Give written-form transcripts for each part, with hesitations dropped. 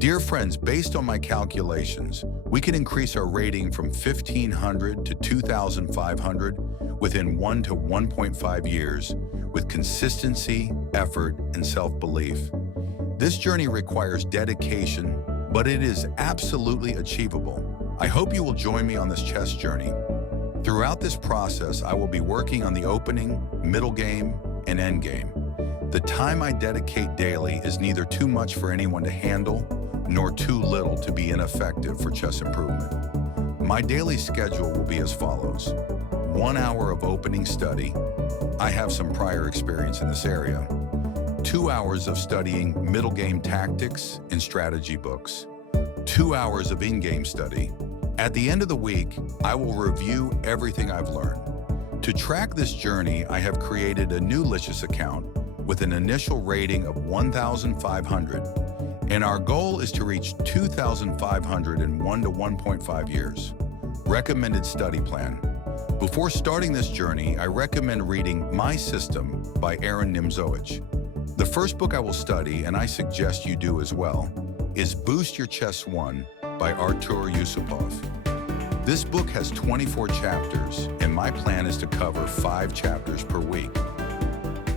Dear friends, based on my calculations, we can increase our rating from 1,500 to 2,500 within 1 to 1.5 years with consistency, effort, and self-belief. This journey requires dedication, but it is absolutely achievable. I hope you will join me on this chess journey. Throughout this process, I will be working on the opening, middle game, and endgame. The time I dedicate daily is neither too much for anyone to handle, nor too little to be ineffective for chess improvement. My daily schedule will be as follows. 1 hour of opening study. I have some prior experience in this area. 2 hours of studying middle game tactics and strategy books. 2 hours of in-game study. At the end of the week, I will review everything I've learned. To track this journey, I have created a new Lichess account with an initial rating of 1,500, and our goal is to reach 2,500 in 1 to 1.5 years. Recommended study plan. Before starting this journey, I recommend reading My System by Aaron Nimzowitsch. The first book I will study, and I suggest you do as well, is Boost Your Chess 1 by Artur Yusupov. This book has 24 chapters, and my plan is to cover 5 chapters per week.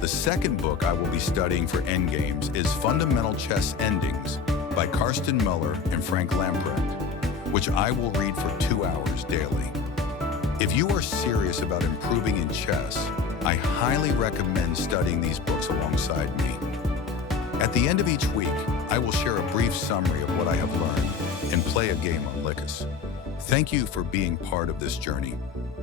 The second book I will be studying for endgames is Fundamental Chess Endings by Karsten Müller and Frank Lamprecht, which I will read for 2 hours daily. If you are serious about improving in chess, I highly recommend studying these books alongside me. At the end of each week, I will share a brief summary of what I have learned and play a game on Lichess. Thank you for being part of this journey.